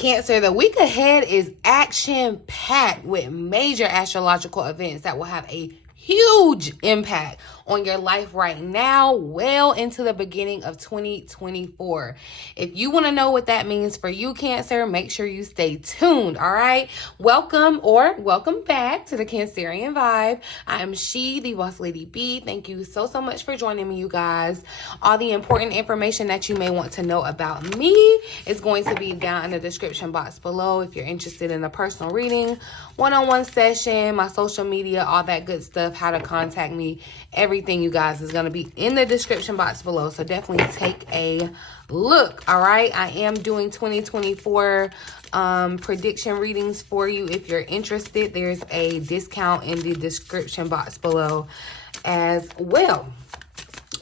Cancer, the week ahead is action-packed with major astrological events that will have a huge impact on your life right now, well into the beginning of 2024. If you want to know what that means for you, Cancer, make sure you stay tuned, all right? Welcome back to the Cancerian Vibe. I am 𝑚𝒉𝒆 𝑪𝒂𝒏𝒄𝒆. Thank you so much for joining me, you guys. All the important information that you may want to know about me is going to be down in the description box below. If you're interested in a personal reading, one-on-one session, my social media, all that good stuff, how to contact me, everything, you guys, is going to be in the description box below. So definitely take a look. All right. I am doing 2024 prediction readings for you. If you're interested, there's a discount in the description box below as well.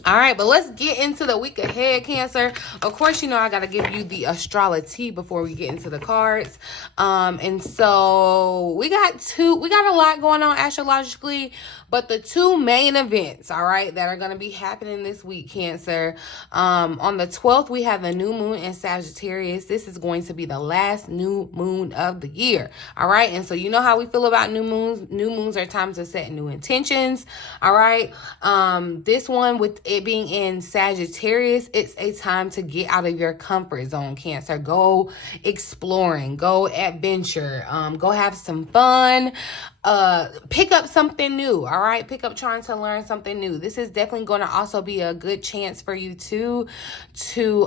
All right, but let's get into the week ahead, Cancer. Of course, you know I got to give you the Astrolo-tea before we get into the cards. And so we got a lot going on astrologically, but the two main events, all right, that are going to be happening this week, Cancer. On the 12th, we have the new moon in Sagittarius. This is going to be the last new moon of the year, all right? And so you know how we feel about new moons. New moons are times to set new intentions, all right? This one, with it being in Sagittarius, it's a time to get out of your comfort zone, Cancer. Go exploring, go adventure, go have some fun, pick up something new, all right? Pick up trying to learn something new. This is definitely going to also be a good chance for you to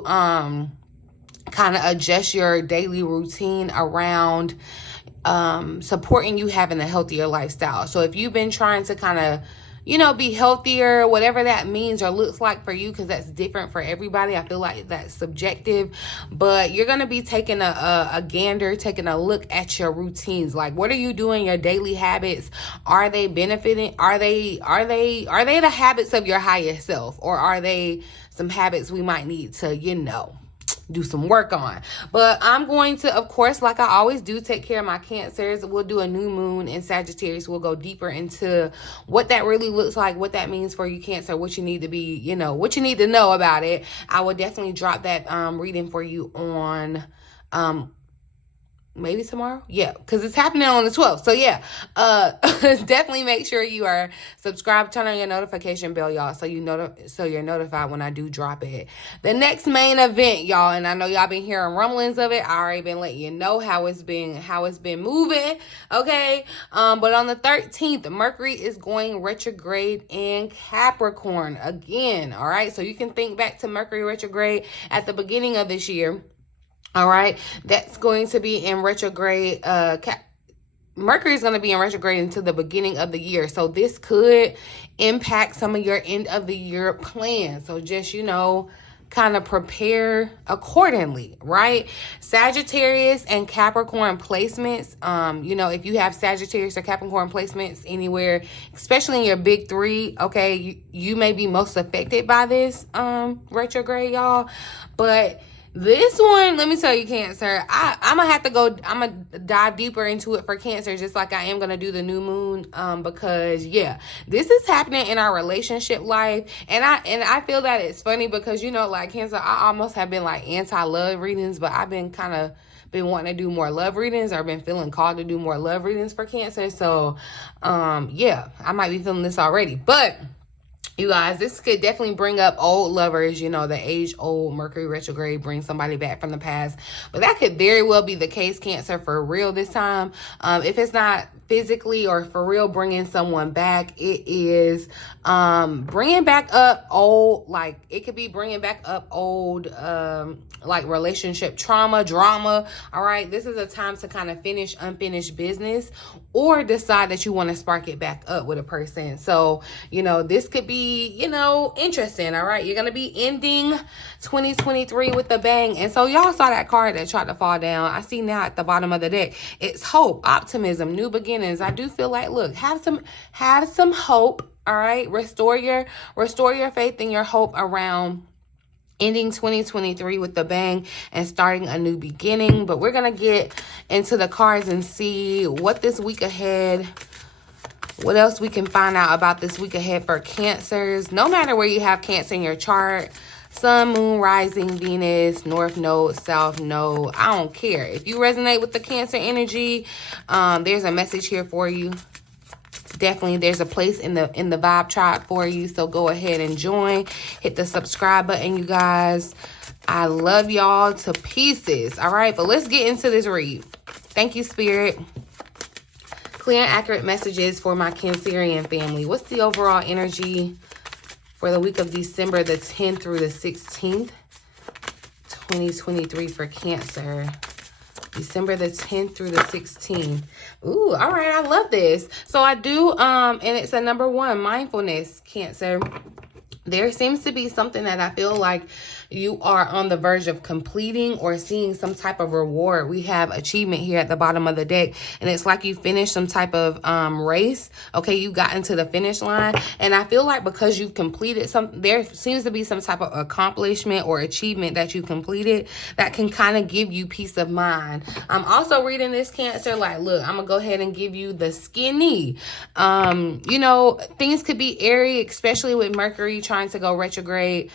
kind of adjust your daily routine around supporting you having a healthier lifestyle. So if you've been trying to kind of, you know, be healthier, whatever that means or looks like for you, because that's different for everybody. I feel like that's subjective, but you're going to be taking a gander, taking a look at your routines. Like, what are you doing? Your daily habits, are they benefiting? Are they the habits of your highest self, or are they some habits we might need to, you know, do some work on? But I'm going to, of course, like I always do, take care of my Cancers. We'll do a new moon in Sagittarius. We'll go deeper into what that really looks like, what that means for you, Cancer, what you need to be, you know, what you need to know about it. I will definitely drop that reading for you on maybe tomorrow. Yeah, because it's happening on the 12th. So yeah, definitely make sure you are subscribed, turn on your notification bell, y'all, so you're notified when I do drop it. The next main event, y'all, and I know y'all been hearing rumblings of it. I already been letting you know how it's been moving, okay? But on the 13th, Mercury is going retrograde in Capricorn again, all right? So you can think back to Mercury retrograde at the beginning of this year. All right, that's going to be in retrograde. Mercury is going to be in retrograde until the beginning of the year. So this could impact some of your end of the year plans. So just, you know, kind of prepare accordingly, right? Sagittarius and Capricorn placements. You know, if you have Sagittarius or Capricorn placements anywhere, especially in your big three, okay, you may be most affected by this retrograde, y'all. But this one, let me tell you, Cancer, I'm gonna dive deeper into it for Cancer, just like I am gonna do the new moon, because yeah, this is happening in our relationship life. And I feel that it's funny because, you know, like, Cancer, I almost have been like anti-love readings, but I've been wanting to do more love readings, or been feeling called to do more love readings for Cancer. So yeah, I might be feeling this already, but you guys, this could definitely bring up old lovers. You know, the age-old Mercury retrograde brings somebody back from the past. But that could very well be the case, Cancer, for real this time. If it's not physically or for real bringing someone back, it is bringing back up old, like, it could be bringing back up old like relationship drama. All right, this is a time to kind of finish unfinished business, or decide that you want to spark it back up with a person. So, you know, this could be, you know, interesting. All right, you're gonna be ending 2023 with a bang. And so y'all saw that card that tried to fall down. I see now at the bottom of the deck, it's hope, optimism, new beginnings. I do feel like, look, have some hope. All right, restore your faith and your hope around ending 2023 with a bang and starting a new beginning. But we're going to get into the cards and see what this week ahead, what else we can find out about this week ahead for Cancers. No matter where you have Cancer in your chart, Sun, Moon, Rising, Venus, North Node, South Node. I don't care. If you resonate with the Cancer energy, there's a message here for you. Definitely there's a place in the vibe tribe for you. So go ahead and join. Hit the subscribe button, you guys. I love y'all to pieces. All right, but let's get into this read. Thank you, Spirit. Clear and accurate messages for my Cancerian family. What's the overall energy for the week of December the 10th through the 16th, 2023 for Cancer? December the 10th through the 16th. Ooh, all right, I love this. So I do, and it's a number 1, mindfulness, Cancer. There seems to be something that I feel like you are on the verge of completing or seeing some type of reward. We have achievement here at the bottom of the deck, and it's like you finished some type of race. Okay, you got into the finish line, and I feel like because you've completed something, there seems to be some type of accomplishment or achievement that you completed that can kind of give you peace of mind. I'm also reading this, Cancer, like, look, I'm gonna go ahead and give you the skinny. You know, things could be airy, especially with Mercury trying to go retrograde.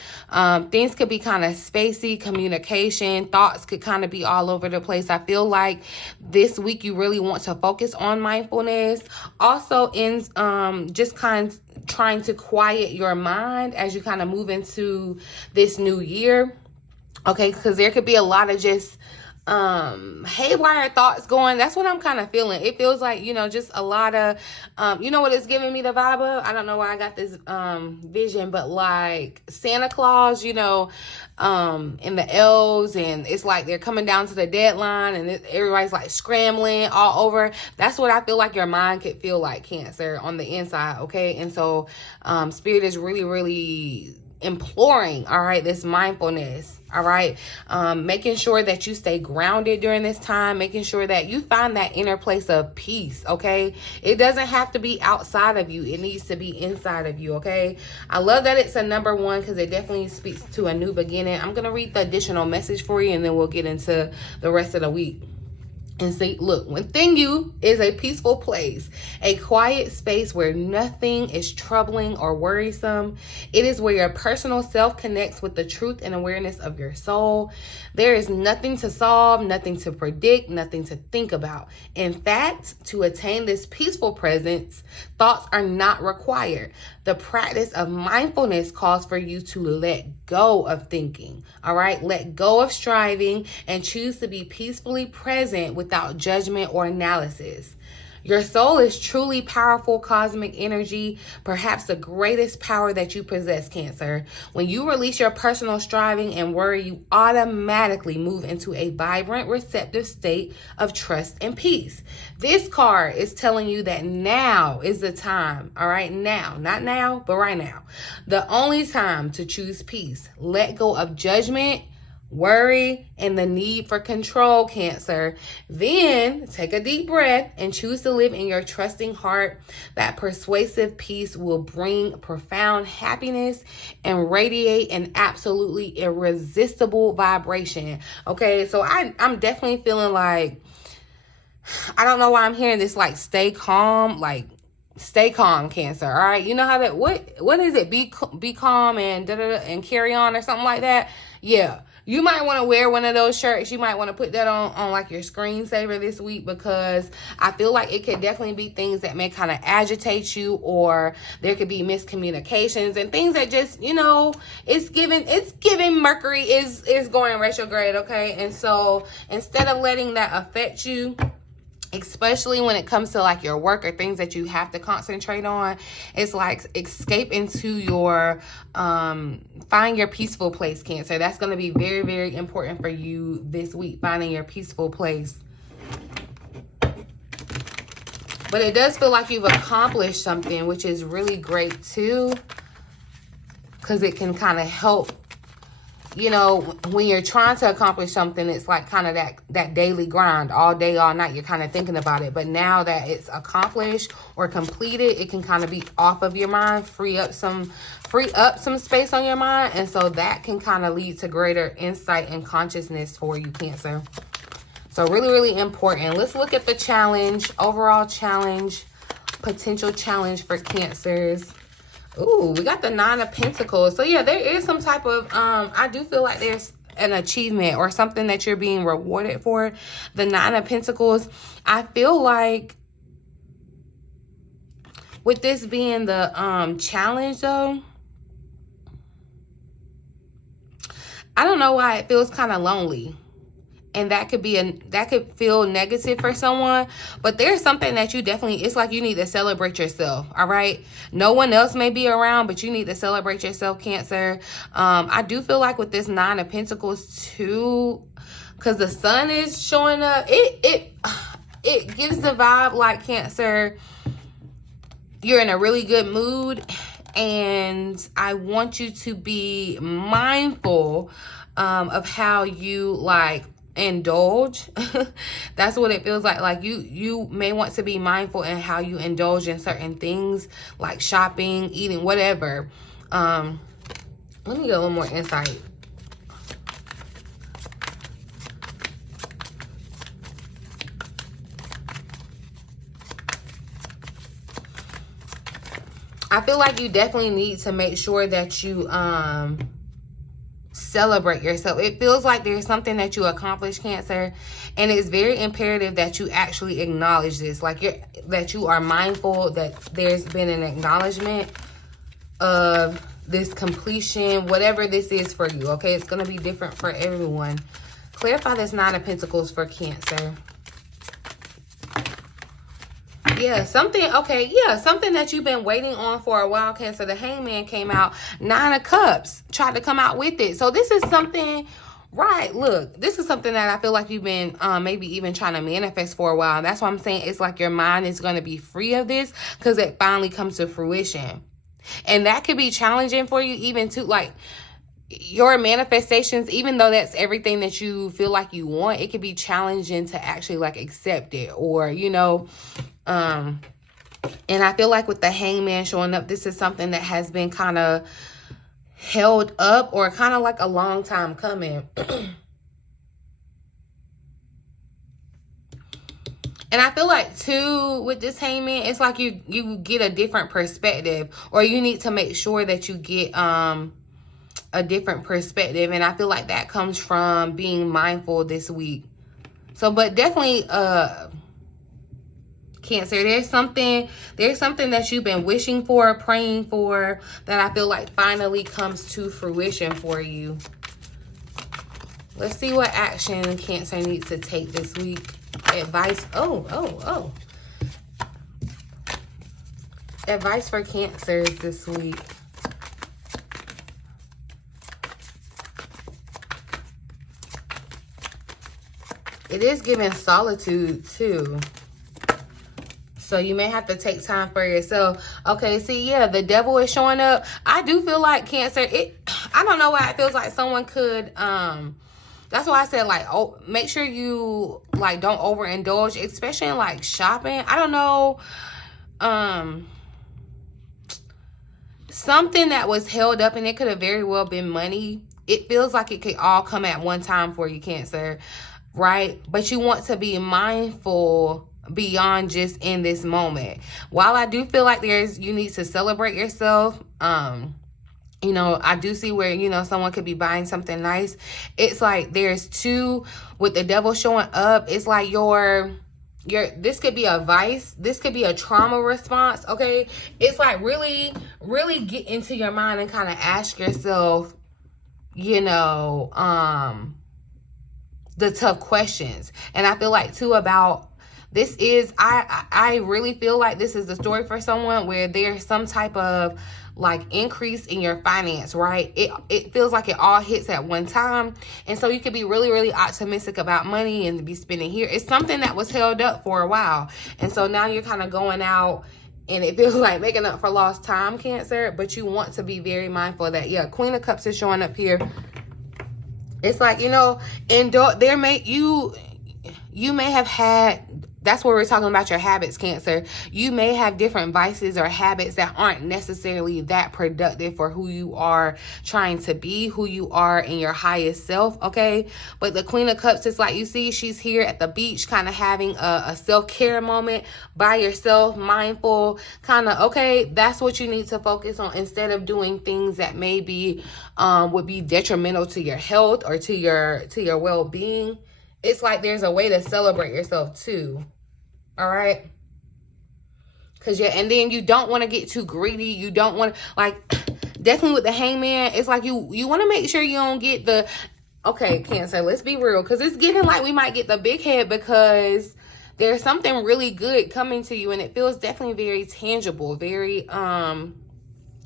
Things could be kind of spacey. Communication, thoughts could kind of be all over the place. I feel like this week you really want to focus on mindfulness. Also in just kind of trying to quiet your mind as you kind of move into this new year. Okay, because there could be a lot of just haywire thoughts going. That's what I'm kind of feeling. It feels like, you know, just a lot of you know what it's giving me the vibe of? I don't know why I got this vision, but like Santa Claus, you know, and the elves, and it's like they're coming down to the deadline, and everybody's like scrambling all over. That's what I feel like your mind could feel like, Cancer, on the inside. Okay, and so Spirit is really imploring, all right, this mindfulness, all right, making sure that you stay grounded during this time, making sure that you find that inner place of peace. Okay, it doesn't have to be outside of you, it needs to be inside of you. Okay, I love that it's a number 1 because it definitely speaks to a new beginning. I'm gonna read the additional message for you, and then we'll get into the rest of the week. And say, look, within you is a peaceful place, a quiet space where nothing is troubling or worrisome. It is where your personal self connects with the truth and awareness of your soul. There is nothing to solve, nothing to predict, nothing to think about. In fact, to attain this peaceful presence, thoughts are not required. The practice of mindfulness calls for you to let go of thinking, all right? Let go of striving and choose to be peacefully present without judgment or analysis. Your soul is truly powerful cosmic energy, perhaps the greatest power that you possess, Cancer. When you release your personal striving and worry, you automatically move into a vibrant, receptive state of trust and peace. This card is telling you that now is the time, all right? Now, not now, but right now. The only time to choose peace. Let go of judgment, worry, and the need for control, Cancer. Then take a deep breath and choose to live in your trusting heart. That persuasive peace will bring profound happiness and radiate an absolutely irresistible vibration. Okay, so I'm definitely feeling like, I don't know why I'm hearing this, like, stay calm, like, stay calm, Cancer. All right, you know how that, what is it, be calm and and carry on, or something like that. Yeah, you might want to wear one of those shirts. You might want to put that on like your screensaver this week, because I feel like it could definitely be things that may kind of agitate you, or there could be miscommunications and things that just, you know, it's giving Mercury is going retrograde. Okay, and so instead of letting that affect you, especially when it comes to like your work or things that you have to concentrate on, it's like escape into your find your peaceful place, Cancer. That's going to be very, very important for you this week, finding your peaceful place. But it does feel like you've accomplished something, which is really great too, because it can kind of help. You know, when you're trying to accomplish something, it's like kind of that daily grind all day, all night. You're kind of thinking about it. But now that it's accomplished or completed, it can kind of be off of your mind, free up some space on your mind. And so that can kind of lead to greater insight and consciousness for you, Cancer. So really, really important. Let's look at the challenge, overall challenge, potential challenge for Cancers. Ooh, we got the Nine of Pentacles. So yeah, there is some type of, I do feel like there's an achievement or something that you're being rewarded for. The Nine of Pentacles, I feel like with this being the challenge though, I don't know why it feels kind of lonely. And that could be that could feel negative for someone, but there's something that you definitely, it's like you need to celebrate yourself. All right, no one else may be around, but you need to celebrate yourself, Cancer. I do feel like with this Nine of Pentacles too, because the sun is showing up, it gives the vibe like, Cancer, you're in a really good mood, and I want you to be mindful of how you like indulge. That's what it feels like you may want to be mindful in how you indulge in certain things, like shopping, eating, whatever. Let me get a little more insight. I feel like you definitely need to make sure that you celebrate yourself. It feels like there's something that you accomplished, Cancer, and it's very imperative that you actually acknowledge this. Like that you are mindful that there's been an acknowledgement of this completion, whatever this is for you. Okay, it's going to be different for everyone. Clarify this Nine of Pentacles for Cancer. Yeah, something, okay, yeah, something that you've been waiting on for a while, Cancer. The Hangman came out. Nine of Cups tried to come out with it. So this is something, right, look, this is something that I feel like you've been maybe even trying to manifest for a while. And that's why I'm saying it's like your mind is going to be free of this because it finally comes to fruition. And that could be challenging for you even to, like, your manifestations, even though that's everything that you feel like you want, it could be challenging to actually, like, accept it or, you know, and I feel like with the Hangman showing up, this is something that has been kind of held up or kind of like a long time coming. And I feel like too with this Hangman, it's like you get a different perspective, or you need to make sure that you get a different perspective. And I feel like that comes from being mindful this week. So, but definitely Cancer, there's something that you've been wishing for, praying for, that I feel like finally comes to fruition for you. Let's see what action Cancer needs to take this week. Advice. Oh. Advice for Cancers this week. It is giving solitude too. So you may have to take time for yourself. Okay, see, yeah, the Devil is showing up. I do feel like Cancer, I don't know why it feels like someone could, that's why I said, like, oh, make sure you, like, don't overindulge, especially in, like, shopping. I don't know, something that was held up, and it could have very well been money. It feels like it could all come at one time for you, Cancer, right? But you want to be mindful beyond just in this moment. While I do feel like you need to celebrate yourself, you know, I do see where, you know, someone could be buying something nice. It's like there's two, with the Devil showing up, it's like this could be a vice, this could be a trauma response, okay? It's like really get into your mind and kind of ask yourself, you know, the tough questions. And I feel like too about this is, I really feel like this is the story for someone where there's some type of like increase in your finance, right? It feels like it all hits at one time. And so you could be really optimistic about money and be spending here. It's something that was held up for a while. And so now you're kind of going out and it feels like making up for lost time, Cancer. But you want to be very mindful of that. Yeah, Queen of Cups is showing up here. It's like, you know, and you may have had that's where we're talking about your habits, Cancer. You may have different vices or habits that aren't necessarily that productive for who you are trying to be, who you are in your highest self, okay? But the Queen of Cups is like, you see, she's here at the beach kind of having a self-care moment by yourself, mindful, kind of, okay? That's what you need to focus on instead of doing things that maybe would be detrimental to your health or to your well-being. It's like there's a way to celebrate yourself too. All right. Cause and then you don't want to get too greedy. You don't want to, like, definitely with the Hangman, it's like you want to make sure you don't get the, okay, Cancer, let's be real. Cause it's getting like we might get the big head because there's something really good coming to you. And it feels definitely very tangible, very,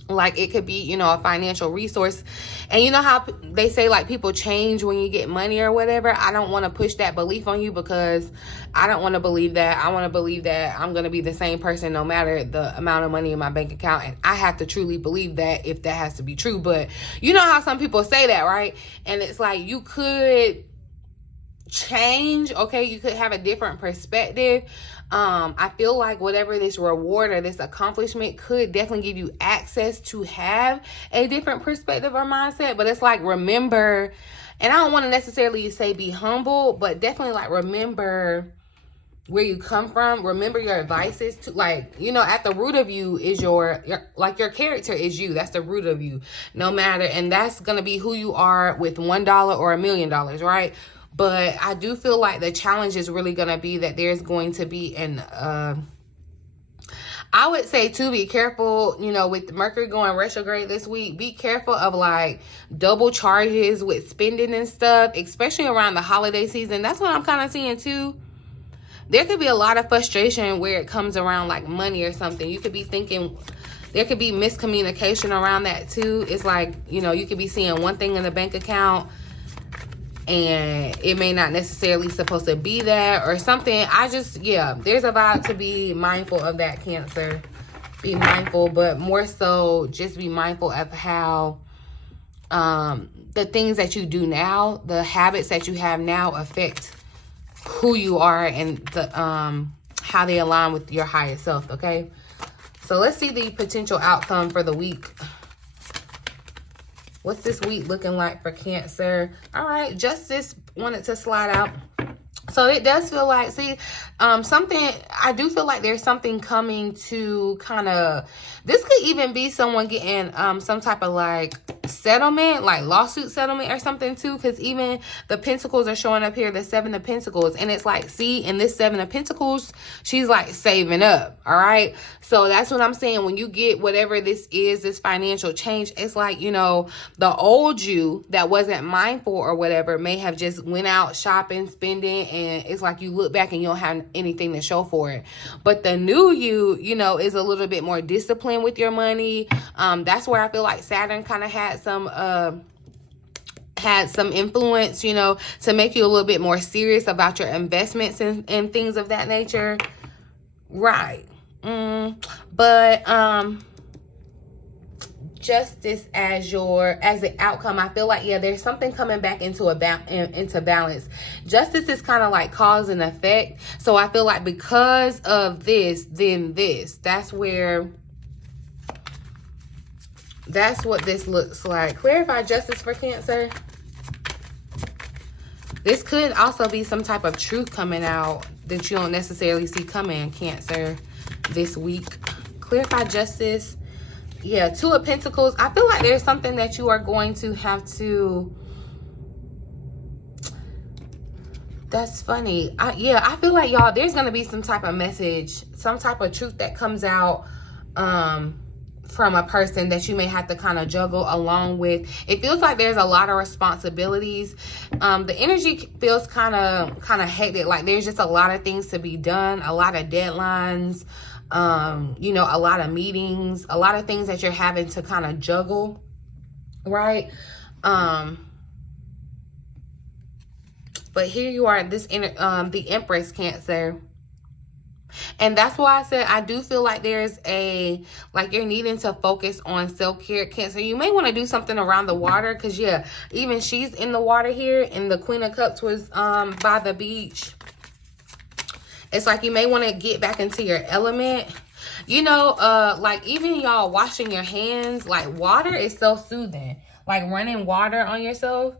like it could be, you know, a financial resource. And you know how they say like people change when you get money or whatever. I don't want to push that belief on you because I don't want to believe that. I want to believe that I'm going to be the same person no matter the amount of money in my bank account. And I have to truly believe that if that has to be true. But you know how some people say that, right? And it's like you could change, okay? You could have a different perspective. I feel like whatever this reward or this accomplishment could definitely give you access to have a different perspective or mindset. But it's like, remember, and I don't want to necessarily say be humble, but definitely like remember where you come from. Remember your vices to, like, you know, at the root of you is your character is you. That's the root of you, no matter. And that's going to be who you are with $1 or $1 million, right? But I do feel like the challenge is really going to be that there's going to be I would say too, be careful, you know, with Mercury going retrograde this week, be careful of like double charges with spending and stuff, especially around the holiday season. That's what I'm kind of seeing too. There could be a lot of frustration where it comes around like money or something. You could be thinking, there could be miscommunication around that too. It's like, you know, you could be seeing one thing in the bank account and it may not necessarily supposed to be that or something. Yeah, there's a vibe to be mindful of that, Cancer. Be mindful, but more so just be mindful of how the things that you do now, the habits that you have now affect who you are and the how they align with your highest self, okay? So let's see the potential outcome for the week. What's this week looking like for Cancer? All right, Justice wanted to slide out. So it does feel like, see, something, I do feel like there's something coming to kind of, this could even be someone getting some type of like settlement, like lawsuit settlement or something too, because even the Pentacles are showing up here, the Seven of Pentacles, and it's like, see, in this Seven of Pentacles, she's like saving up, all right? So that's what I'm saying. When you get whatever this is, this financial change, it's like, you know, the old you that wasn't mindful or whatever may have just went out shopping, spending, and it's like you look back and you don't have anything to show for it. But the new you, you know, is a little bit more disciplined with your money. That's where I feel like Saturn kind of had some influence, you know, to make you a little bit more serious about your investments and things of that nature. Right. But Justice as the outcome, I feel like, yeah, there's something coming back into balance. Justice is kind of like cause and effect. So I feel like because of this, then this. That's what this looks like. Clarify justice for Cancer. This could also be some type of truth coming out that you don't necessarily see coming, Cancer, this week. Clarify justice. Yeah, Two of Pentacles. I feel like there's something that you are going to have to... That's funny. I feel like, y'all, there's going to be some type of message, some type of truth that comes out from a person that you may have to kind of juggle along with. It feels like there's a lot of responsibilities. The energy feels kind of hectic. Like there's just a lot of things to be done, a lot of deadlines, you know, a lot of meetings, a lot of things that you're having to kind of juggle, right? But here you are, the Empress, Cancer. And that's why I said I do feel like there's like you're needing to focus on self-care, Cancer. You may want to do something around the water because, yeah, even she's in the water here. And the Queen of Cups was by the beach. It's like you may want to get back into your element. You know, like even y'all washing your hands, like water is so soothing. Like running water on yourself.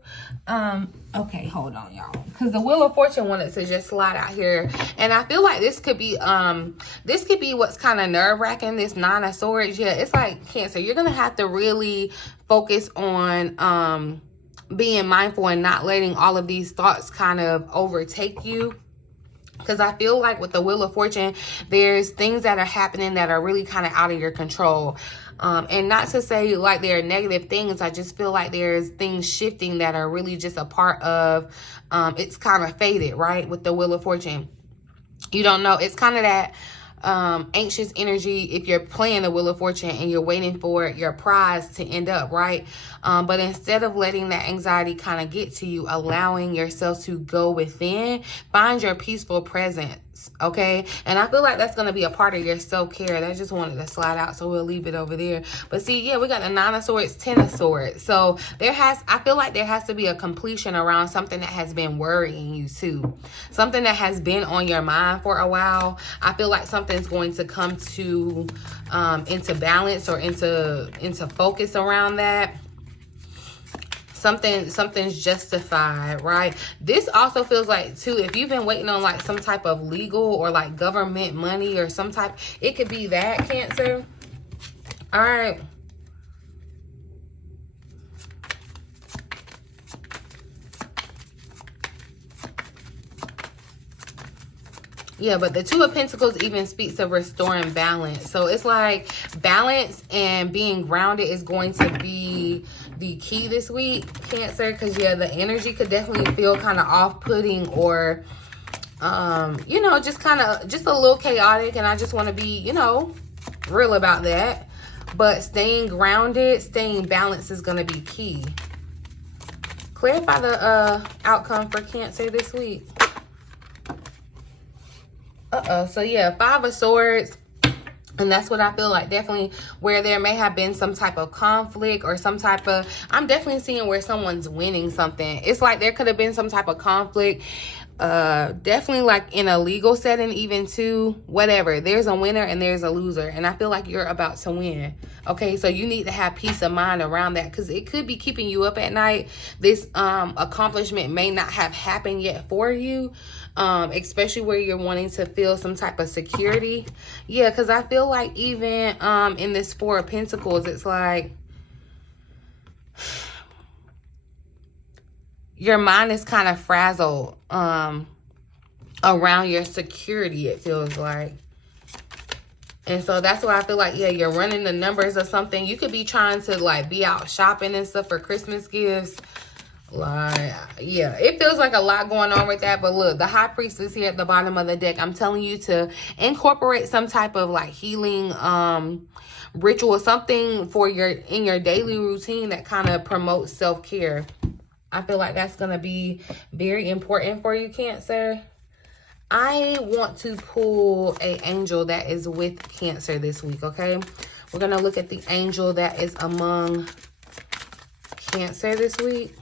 Okay, hold on, y'all. Because the Wheel of Fortune wanted to just slide out here. And I feel like this could be what's kind of nerve-wracking, this Nine of Swords. Yeah, it's like Cancer. You're going to have to really focus on being mindful and not letting all of these thoughts kind of overtake you. Because I feel like with the Wheel of Fortune, there's things that are happening that are really kind of out of your control. And not to say like they're negative things. I just feel like there's things shifting that are really just a part of, it's kind of fated, right? With the Wheel of Fortune. You don't know. It's kind of that anxious energy if you're playing the Wheel of Fortune and you're waiting for your prize to end up, right? But instead of letting that anxiety kind of get to you, allowing yourself to go within, find your peaceful presence, okay? And I feel like that's going to be a part of your self-care. That just wanted to slide out, so we'll leave it over there. But see, yeah, we got the Nine of Swords, Ten of Swords. So I feel like there has to be a completion around something that has been worrying you too. Something that has been on your mind for a while. I feel like something's going to come to into balance or into focus around that. Something's justified, right? This also feels like too, if you've been waiting on like some type of legal or like government money or some type, it could be that, Cancer. All right. Yeah, but the Two of Pentacles even speaks of restoring balance. So it's like balance and being grounded is going to be the key this week, Cancer. Because, yeah, the energy could definitely feel kind of off-putting or, you know, just a little chaotic. And I just want to be, you know, real about that. But staying grounded, staying balanced is going to be key. Clarify the outcome for Cancer this week. So yeah, Five of Swords. And that's what I feel like, definitely where there may have been some type of conflict or some type of, I'm definitely seeing where someone's winning something. It's like there could have been some type of conflict. Definitely like in a legal setting even too, whatever. There's a winner and there's a loser. And I feel like you're about to win. Okay, so you need to have peace of mind around that because it could be keeping you up at night. This accomplishment may not have happened yet for you. Especially where you're wanting to feel some type of security. Yeah, because I feel like even in this Four of Pentacles, it's like your mind is kind of frazzled around your security, it feels like. And so that's why I feel like, yeah, you're running the numbers or something. You could be trying to like be out shopping and stuff for Christmas gifts. Like, yeah, it feels like a lot going on with that. But look, the High Priestess here at the bottom of the deck. I'm telling you to incorporate some type of like healing ritual, something for in your daily routine that kind of promotes self-care. I feel like that's going to be very important for you, Cancer. I want to pull an angel that is with Cancer this week, okay? We're going to look at the angel that is among Cancer this week.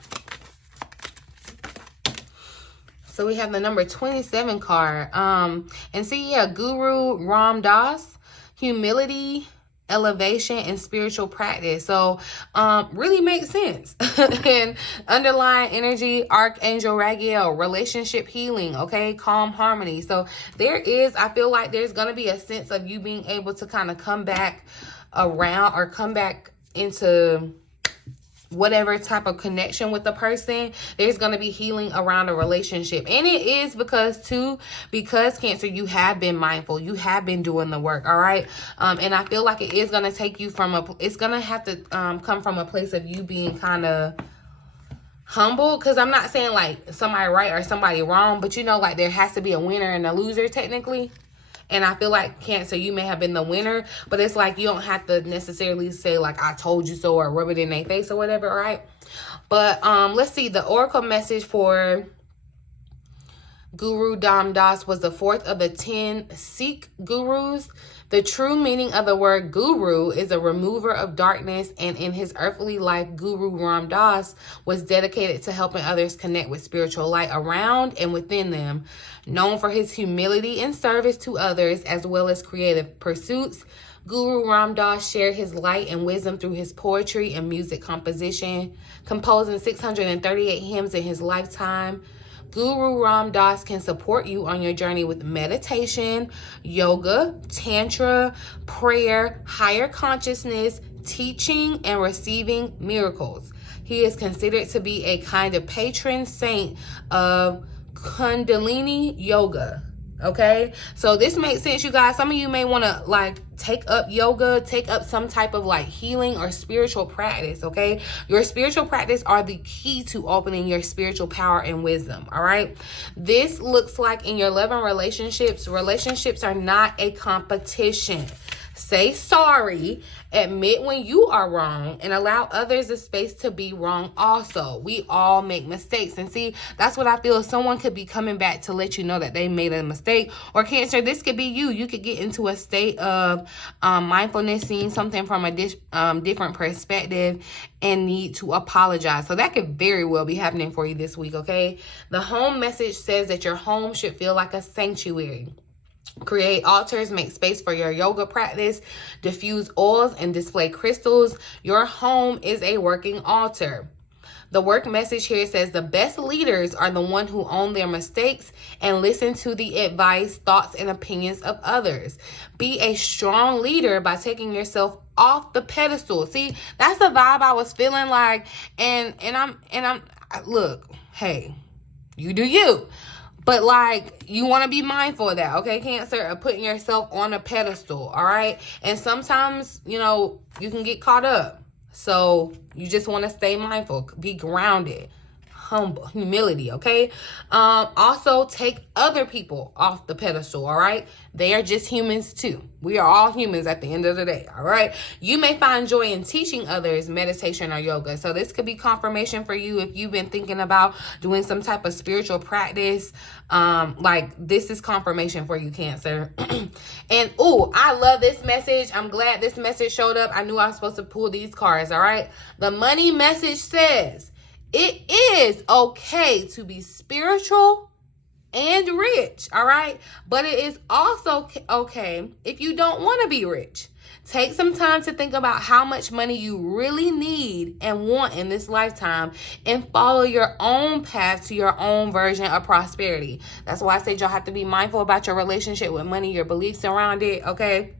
So we have the number 27 card. And see, yeah, Guru Ram Dass, humility, elevation, and spiritual practice. So really makes sense. And underlying energy, Archangel Raguel, relationship healing, okay, calm harmony. So there is, I feel like there's going to be a sense of you being able to kind of come back around or come back into whatever type of connection with the person. There's going to be healing around a relationship. And it is because Cancer, you have been mindful. You have been doing the work. All right. And I feel like it is going to take you from it's going to have to come from a place of you being kind of humble. Because I'm not saying like somebody right or somebody wrong, but you know, like there has to be a winner and a loser technically. And I feel like Cancer, you may have been the winner, but it's like you don't have to necessarily say like, I told you so, or rub it in their face or whatever, right? But let's see the oracle message for Guru Ram Das was the fourth of the 10 Sikh gurus. The true meaning of the word guru is a remover of darkness, and in his earthly life, Guru Ram Das was dedicated to helping others connect with spiritual light around and within them. Known for his humility and service to others, as well as creative pursuits, Guru Ram Das shared his light and wisdom through his poetry and music composition, composing 638 hymns in his lifetime. Guru Ram Das can support you on your journey with meditation, yoga, tantra, prayer, higher consciousness, teaching, and receiving miracles. He is considered to be a kind of patron saint of Kundalini yoga. Okay, so this makes sense, you guys. Some of you may want to like take up yoga, take up some type of like healing or spiritual practice. Okay, your spiritual practice are the key to opening your spiritual power and wisdom. All right, this looks like in your love and relationships are not a competition. Say sorry, admit when you are wrong, and allow others the space to be wrong also. We all make mistakes. And see, that's what I feel. Someone could be coming back to let you know that they made a mistake. Or Cancer, this could be you. You could get into a state of mindfulness, seeing something from a different perspective, and need to apologize. So that could very well be happening for you this week, okay? The home message says that your home should feel like a sanctuary. Create altars, make space for your yoga practice, diffuse oils, and display crystals. Your home is a working altar. The work message here says the best leaders are the one who own their mistakes and listen to the advice, thoughts, and opinions of others. Be a strong leader by taking yourself off the pedestal. See, that's the vibe I was feeling like, and I'm look, hey, you do you. But, like, you want to be mindful of that, okay, Cancer, of putting yourself on a pedestal, all right? And sometimes, you know, you can get caught up. So you just want to stay mindful, be grounded, humble, humility, okay? Also, take other people off the pedestal, all right? They are just humans, too. We are all humans at the end of the day, all right? You may find joy in teaching others meditation or yoga. So this could be confirmation for you if you've been thinking about doing some type of spiritual practice. Like, this is confirmation for you, Cancer. And, ooh, I love this message. I'm glad this message showed up. I knew I was supposed to pull these cards, all right? The money message says, it is okay to be spiritual and rich, all right? But it is also okay if you don't want to be rich. Take some time to think about how much money you really need and want in this lifetime, and follow your own path to your own version of prosperity. That's why I said y'all have to be mindful about your relationship with money, your beliefs around it, okay?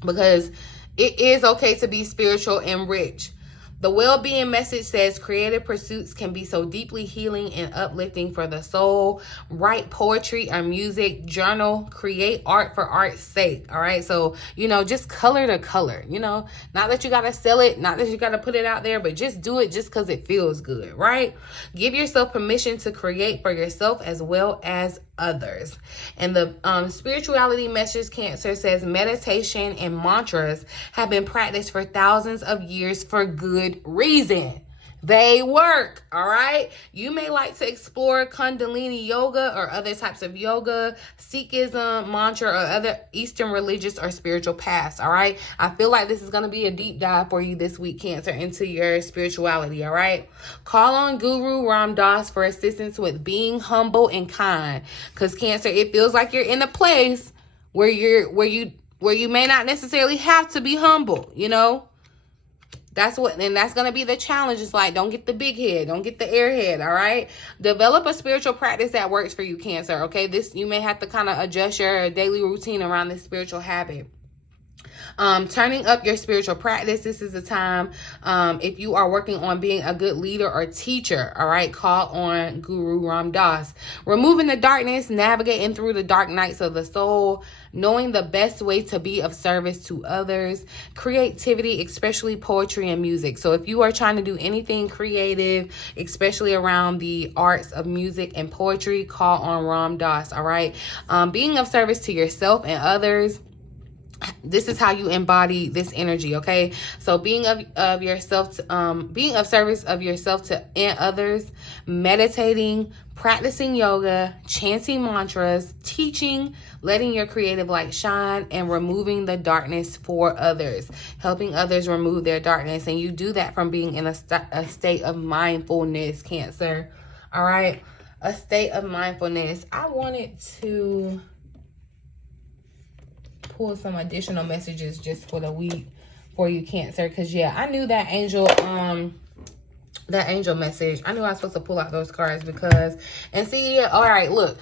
Because it is okay to be spiritual and rich. The well-being message says creative pursuits can be so deeply healing and uplifting for the soul. Write poetry or music, journal, create art for art's sake, all right? So, you know, just color to color, you know? Not that you got to sell it, not that you got to put it out there, but just do it just because it feels good, right? Give yourself permission to create for yourself as well as others. And the spirituality message, Cancer, says meditation and mantras have been practiced for thousands of years for good reason. They work, all right? You may like to explore Kundalini yoga or other types of yoga, Sikhism, mantra, or other Eastern religious or spiritual paths, all right? I feel like this is going to be a deep dive for you this week, Cancer, into your spirituality, all right? Call on Guru Ram Das for assistance with being humble and kind, because, Cancer, it feels like you're in a place where you may not necessarily have to be humble, you know? That's going to be the challenge. It's like, don't get the big head. Don't get the airhead, all right? Develop a spiritual practice that works for you, Cancer, okay? You may have to kind of adjust your daily routine around this spiritual habit. Turning up your spiritual practice. This is the time, if you are working on being a good leader or teacher, all right, call on Guru Ram Das. Removing the darkness, navigating through the dark nights of the soul, knowing the best way to be of service to others, creativity, especially poetry and music. So if you are trying to do anything creative, especially around the arts of music and poetry, call on Ram Das, all right? Being of service to yourself and others, This is how you embody this energy, okay? So being of yourself, being of service of yourself to and others, meditating, practicing yoga, chanting mantras, teaching, letting your creative light shine, and removing the darkness for others, helping others remove their darkness. And you do that from being in a state of mindfulness, Cancer. All right, a state of mindfulness. I wanted to pull some additional messages just for the week for you, Cancer, because yeah, I knew that angel message. I knew I was supposed to pull out those cards because, and see, yeah, all right, look,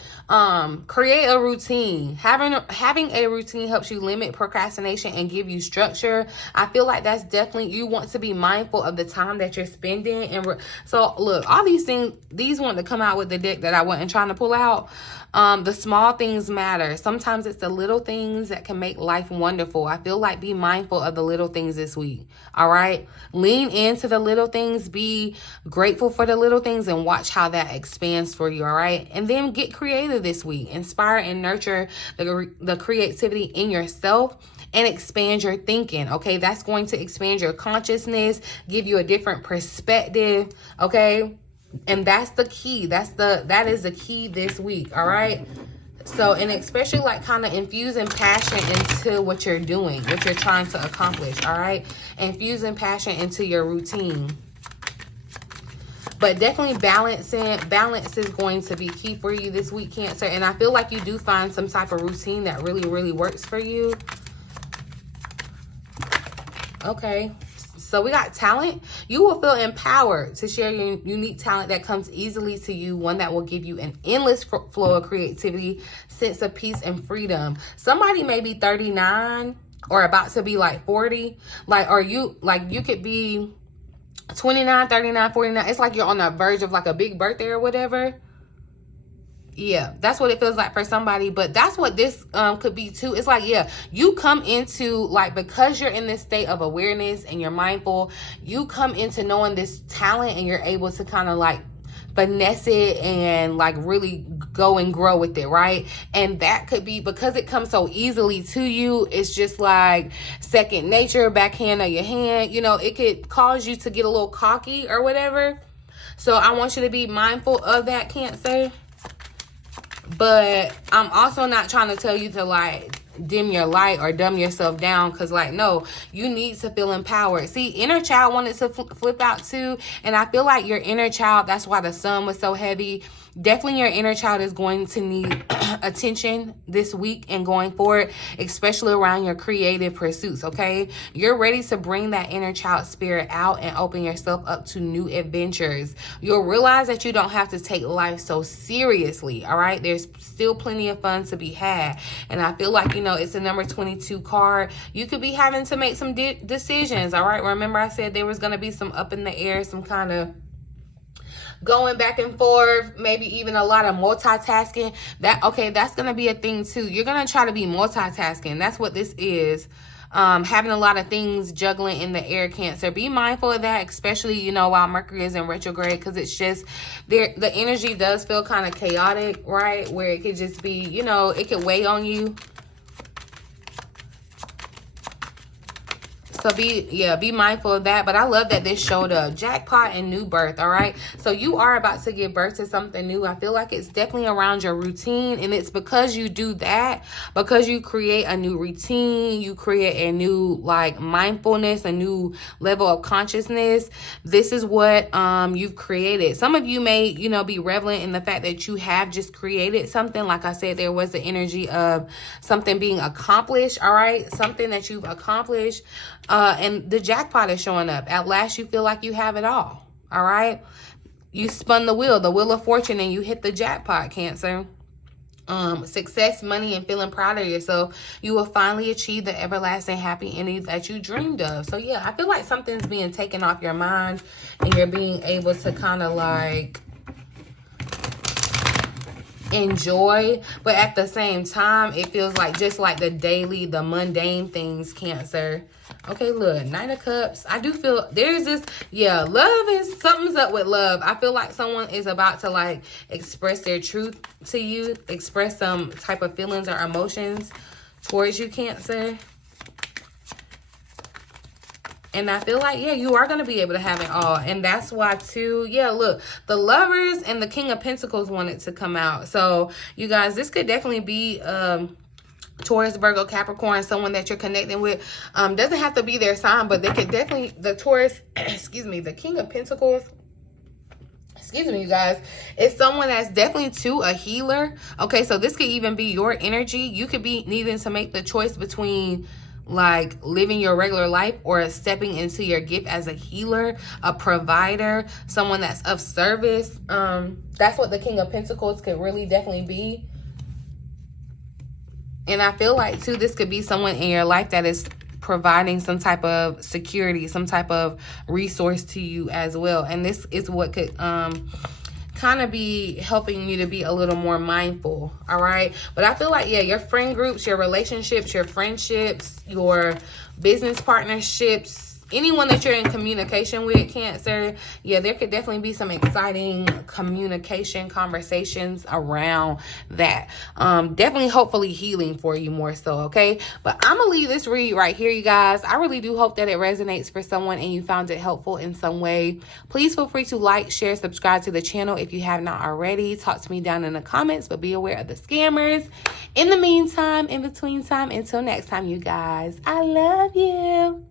create a routine. Having a routine helps you limit procrastination and give you structure. I feel like that's definitely, you want to be mindful of the time that you're spending. And so look, all these things, these want to come out with the deck that I wasn't trying to pull out. The small things matter. Sometimes it's the little things that can make life wonderful. I feel like be mindful of the little things this week. All right. Lean into the little things. Be grateful for the little things and watch how that expands for you. All right. And then get creative this week. Inspire and nurture the creativity in yourself and expand your thinking. Okay. That's going to expand your consciousness, give you a different perspective. Okay. And that's the key. That is the key this week. All right. So, and especially like kind of infusing passion into what you're doing, what you're trying to accomplish. All right. Infusing passion into your routine. But definitely balance is going to be key for you this week, Cancer. And I feel like you do find some type of routine that really, really works for you. Okay. So we got talent. You will feel empowered to share your unique talent that comes easily to you, one that will give you an endless flow of creativity, sense of peace and freedom. Somebody may be 39 or about to be like 40, or you could be 29, 39, 49. It's like you're on the verge of like a big birthday or whatever. Yeah, that's what it feels like for somebody. But that's what this could be too. It's like, yeah, you come into like, because you're in this state of awareness and you're mindful, you come into knowing this talent and you're able to kind of like finesse it and like really go and grow with it, right? And that could be because it comes so easily to you. It's just like second nature, backhand of your hand. You know, it could cause you to get a little cocky or whatever. So I want you to be mindful of that, Cancer. But I'm also not trying to tell you to like dim your light or dumb yourself down, because like, no, you need to feel empowered. See, inner child wanted to flip out too, and I feel like your inner child, that's why the sun was so heavy. Definitely your inner child is going to need attention this week and going forward, especially around your creative pursuits, okay? You're ready to bring that inner child spirit out and open yourself up to new adventures. You'll realize that you don't have to take life so seriously, all right? There's still plenty of fun to be had. And I feel like, you know, it's a number 22 card. You could be having to make some decisions, all right? Remember I said there was going to be some up in the air, some kind of going back and forth, maybe even a lot of multitasking. That's gonna be a thing too. You're gonna try to be multitasking. That's what this is. Having a lot of things juggling in the air, Cancer. Be mindful of that, especially, you know, while Mercury is in retrograde, because it's just there, the energy does feel kind of chaotic, right? Where it could just be, you know, it could weigh on you. So be mindful of that. But I love that this showed up. Jackpot and new birth, all right? So you are about to give birth to something new. I feel like it's definitely around your routine. And it's because you do that, because you create a new routine, you create a new like mindfulness, a new level of consciousness. This is what you've created. Some of you may, you know, be reveling in the fact that you have just created something. Like I said, there was the energy of something being accomplished, all right? Something that you've accomplished. And the jackpot is showing up. At last, you feel like you have it all right? You spun the wheel of fortune, and you hit the jackpot, Cancer. Success, money, and feeling proud of yourself. You will finally achieve the everlasting happy ending that you dreamed of. So, yeah, I feel like something's being taken off your mind, and you're being able to kind of like enjoy, but at the same time, it feels like just like the mundane things, Cancer. Okay, look, Knight of Cups. I do feel there's this, yeah, love is, something's up with love. I feel like someone is about to like express their truth to you, express some type of feelings or emotions towards you, Cancer. And I feel like, yeah, you are going to be able to have it all. And that's why, too, yeah, look, the Lovers and the King of Pentacles wanted to come out. So, you guys, this could definitely be Taurus, Virgo, Capricorn, someone that you're connecting with. Doesn't have to be their sign, but they could definitely, the Taurus, excuse me, the King of Pentacles, excuse me, you guys, it's someone that's definitely too a healer. Okay, so this could even be your energy. You could be needing to make the choice between like living your regular life or stepping into your gift as a healer, a provider, someone that's of service. That's what the King of Pentacles could really definitely be. And I feel like, too, this could be someone in your life that is providing some type of security, some type of resource to you as well. And this is what could kind of be helping you to be a little more mindful, all right? But I feel like, yeah, your friend groups, your relationships, your friendships, your business partnerships, anyone that you're in communication with, Cancer, yeah, there could definitely be some exciting communication conversations around that. Definitely, hopefully, healing for you more so, okay? But I'm going to leave this read right here, you guys. I really do hope that it resonates for someone and you found it helpful in some way. Please feel free to like, share, subscribe to the channel if you have not already. Talk to me down in the comments, but be aware of the scammers. In the meantime, in between time, until next time, you guys, I love you.